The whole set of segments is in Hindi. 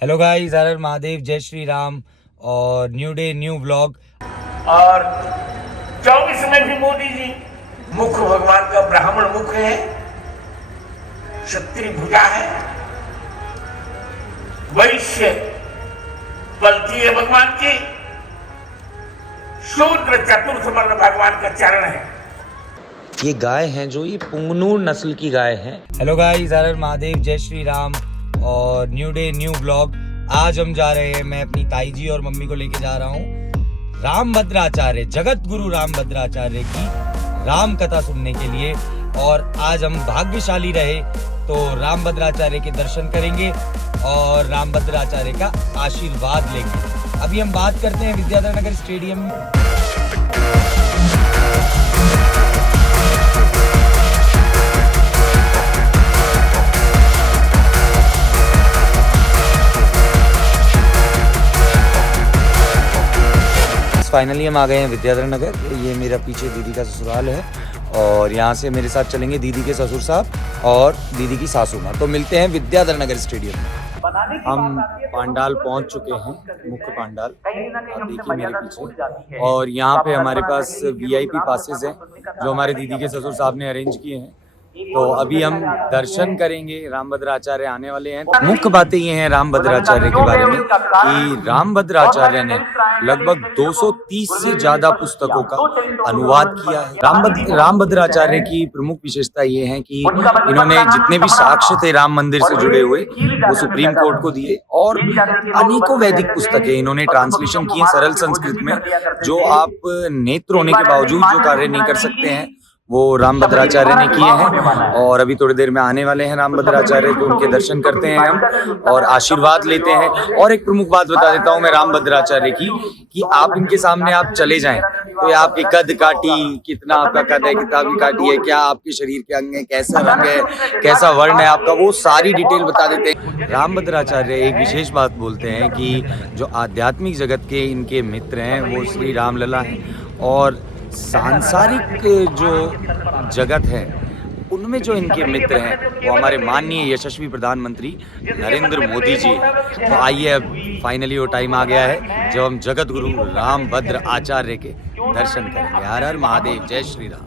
हेलो गाइस, हर हर महादेव, जय श्री राम और न्यू डे न्यू व्लॉग। और 24 में भी मोदी जी मुख भगवान का ब्राह्मण मुख है, क्षत्रिय भुजा है, वैश्य पलती है भगवान की, शूद्र चतुर्थ वर्ण भगवान का चरण है। ये गाय हैं जो ये पुंगनूर नस्ल की गाय हैं। हेलो गाइस, हर हर महादेव, जय श्री राम और न्यू डे न्यू व्लॉग। आज हम जा रहे हैं, मैं अपनी ताई जी और मम्मी को लेके जा रहा हूँ रामभद्राचार्य, जगत गुरु रामभद्राचार्य की राम कथा सुनने के लिए। और आज हम भाग्यशाली रहे तो रामभद्राचार्य के दर्शन करेंगे और रामभद्राचार्य का आशीर्वाद लेंगे। अभी हम बात करते हैं विद्याधर नगर स्टेडियम में। फाइनली हम आ गए हैं विद्याधर नगर। ये मेरा पीछे दीदी का ससुराल है और यहाँ से मेरे साथ चलेंगे दीदी के ससुर साहब और दीदी की सासू माँ। तो मिलते हैं विद्याधर नगर स्टेडियम में। हम पांडाल पहुँच चुके हैं, मुख्य पांडाल, आप देखिए मेरे पीछे। और यहाँ पे हमारे पास VIP पासेस हैं जो हमारे दीदी के ससुर साहब ने अरेंज किए हैं। तो अभी हम दर्शन करेंगे, रामभद्राचार्य आने वाले हैं। मुख्य बातें ये हैं रामभद्राचार्य के बारे में कि रामभद्राचार्य ने लगभग 230 से ज्यादा पुस्तकों का अनुवाद किया है। रामभद्राचार्य की प्रमुख विशेषता ये है कि इन्होंने जितने भी साक्ष्य थे राम मंदिर से जुड़े हुए वो सुप्रीम कोर्ट को दिए और अनेकों वैदिक पुस्तकें इन्होंने ट्रांसलेशन की है सरल संस्कृत में, जो आप नेत्र होने के बावजूद जो कार्य नहीं कर सकते हैं वो रामभद्राचार्य ने किए हैं। और अभी थोड़ी देर में आने वाले हैं रामभद्राचार्य, तो उनके दर्शन करते हैं हम और आशीर्वाद लेते हैं। और एक प्रमुख बात बता देता हूं मैं रामभद्राचार्य की कि आप इनके सामने आप चले जाएं तो आपकी कद काठी, कितना आपका कद है, कितना आपकी काठी है, क्या आपके शरीर के अंग है, कैसा रंग है, कैसा वर्ण है आपका, वो सारी डिटेल बता देते हैं। रामभद्राचार्य एक विशेष बात बोलते हैं कि जो आध्यात्मिक जगत के इनके मित्र हैं वो श्री रामलला हैं और सांसारिक जो जगत है उनमें जो इनके मित्र हैं वो हमारे माननीय यशस्वी प्रधानमंत्री नरेंद्र मोदी जी। तो आइए अब फाइनली वो टाइम आ गया है जब हम जगत गुरु रामभद्र आचार्य के दर्शन करेंगे। हर हर महादेव, जय श्री राम।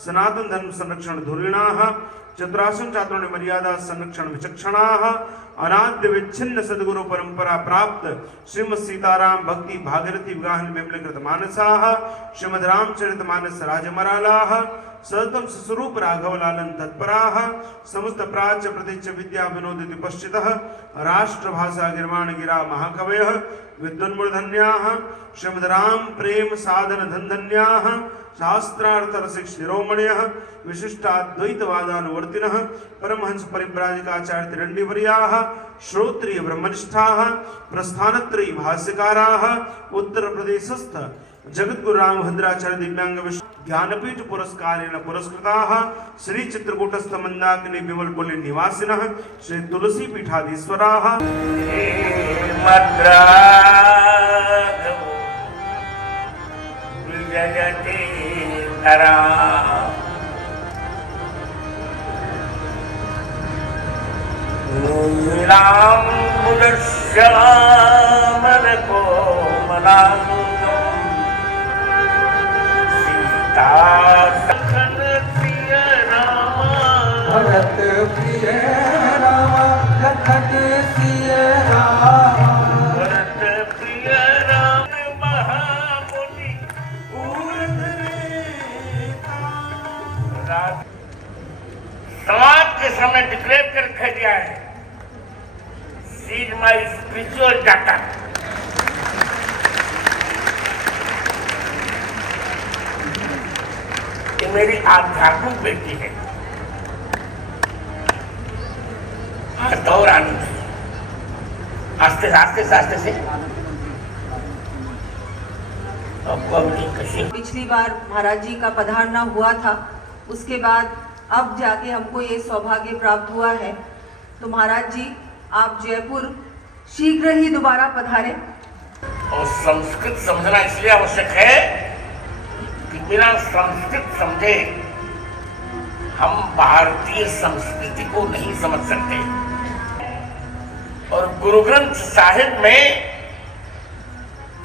सनातन धर्म संरक्षण धुरीणाः चतुरासन चातुर्य मर्यादा संरक्षण विचक्षणाः अनाद्य विच्छिन्न सदगुरु परंपरा प्राप्त श्रीमद सीताराम भक्ति भागीरथी विगाहन विमलकृत मानसाः श्रीमद रामचरितमानस राजमरालाः सततम स्वरूप राघव लालन तत्पराः समस्त प्राच्य प्रतीच्य विद्या विनोदित उपस्थितः राष्ट्रभाषा गिर्वाण गिरा महाकवयः विद्वन्मूर्धन्याः श्रीमद राम प्रेम साधन धन्धन्याः शास्त्रार्थ रसिक शिरोमणयः विशिष्टाद्वैतवादानुवर्तिनः परमहंस परिव्राजकाचार्य तिरण्डीवर्याः श्रोत्रिय ब्रह्मनिष्ठाः प्रस्थानत्रयी भाष्यकाराः उत्तर प्रदेशस्थ जगद्गुरु रामभद्राचार्य दिव्यांग विश्व ज्ञानपीठ पुरस्कारेण पुरस्कृताः श्री चित्रकूटस्थ मंदाकिनी विमलपुली निवासिनः श्री तुलसी पीठाधीश्वराः भरत प्रिय राम लखन प्रिय राम भरत प्रिय राम महामुनि समाज के सामने डिक्लेयर कर रखा गया है, she is my spiritual data. ये मेरी आध्यात्मिक बेटी है। आज दौर आनंद है, आस्ते आस्ते आस्ते से पिछली बार महाराज जी का पधारना हुआ था, उसके बाद अब जाके हमको ये सौभाग्य प्राप्त हुआ है। तो महाराज जी आप जयपुर शीघ्र ही दोबारा पधारें। और संस्कृत समझना इसलिए आवश्यक है कि बिना संस्कृत समझे हम भारतीय संस्कृति को नहीं समझ सकते। और गुरु ग्रंथ साहिब में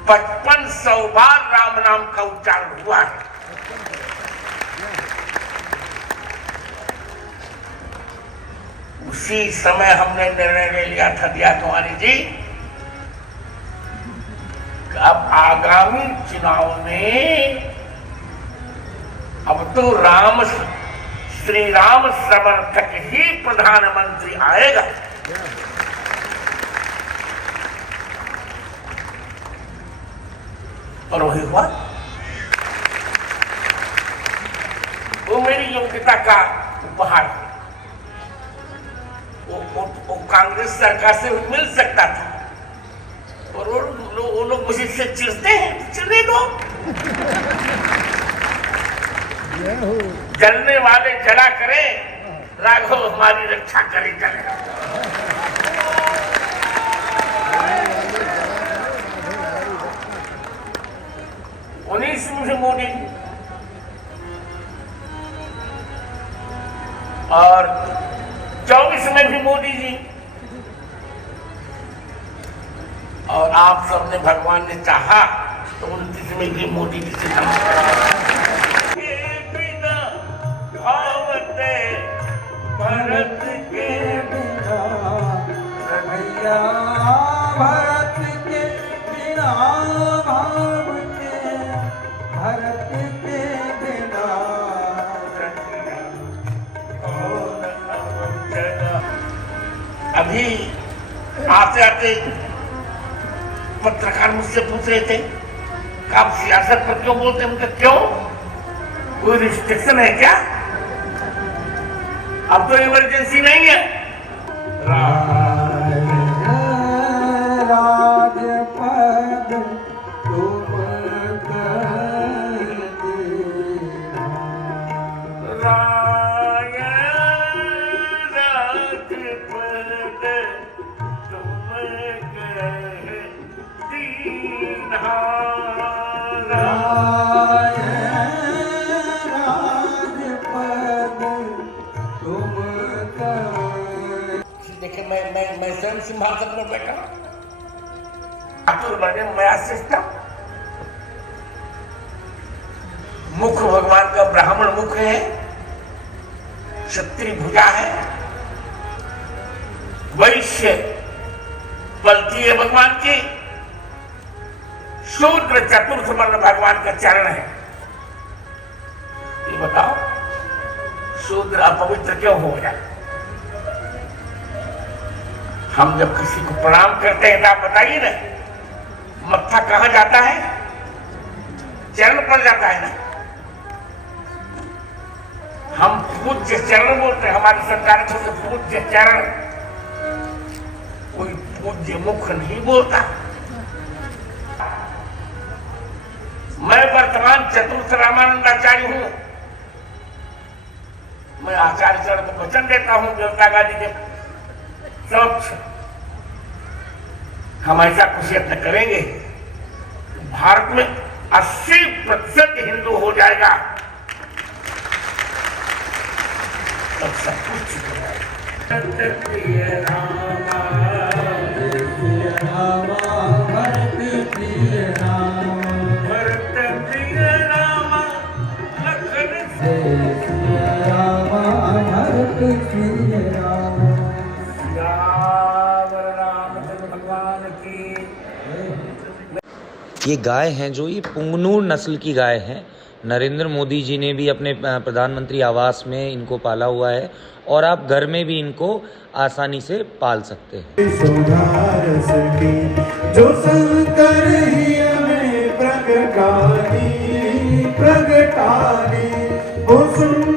5500 बार राम नाम का उच्चारण हुआ है। उसी समय हमने निर्णय ले लिया था दिया कुमारी जी, अब आगामी चुनाव में अब तो श्री राम समर्थक ही प्रधानमंत्री आएगा। और वही हुआ। वो मेरी योग्यता का उपहार, वो कांग्रेस सरकार से मिल सकता था, और वो लोग मुझे से चिढ़ते हैं, चिढ़ने दो। जलने वाले जला करे, राघव हमारी रक्षा करे चले। मुझे मोदी और 24 में भी मोदी जी, और आप सबने भगवान ने चाहा तो 29 में भी मोदी जी से भरत के बिना रघैया, भरत के बिना भाव के, भरत के बिना अभी आते आते पत्रकार मुझसे पूछ रहे थे कि आप सियासत पर क्यों बोलते हैं? क्यों, कोई रिस्ट्रिक्शन है क्या? अब तो इमरजेंसी नहीं है। राजपद तुम देखिए मैं स्वयं सिंहासन पर बैठा, आतुर बने मैं सिस्टम, मुख भगवान का ब्राह्मण मुख है, क्षत्रिय भुजा है, वैश्य पलती है भगवान की, शूद्र चतुर्थ वर्ण भगवान का चरण है। ये बताओ शूद्र अपवित्र क्यों हो जाए? हम जब किसी को प्रणाम करते हैं तो आप बताइए ना, मत्था कहां जाता है? चरण पर जाता है ना। हम पूज्य चरण बोलते हैं, हमारी सरकार को पूज्य चरण, कोई पूज्य मुख नहीं बोलता। मैं वर्तमान चतुर्थ रामानंदाचार्य हूं। मैं आचार्य चरण को वचन देता हूं जनता गांधी के समक्ष, हम ऐसा कुछ यत्न करेंगे भारत में 80% हिंदू हो जाएगा, तब सब कुछ हो जाएगा। प्रिय रामा, प्रिय रामा, भरत प्रिय रामा, भरत प्रिय रामा, लखन प्रिय रामा, भरत प्रिय रामा। ये गाय हैं जो ये पुंगनूर नस्ल की गाय हैं, नरेंद्र मोदी जी ने भी अपने प्रधानमंत्री आवास में इनको पाला हुआ है और आप घर में भी इनको आसानी से पाल सकते हैं। सुधार सके जो शंकर ही हमें प्रगटानी वो सुंदर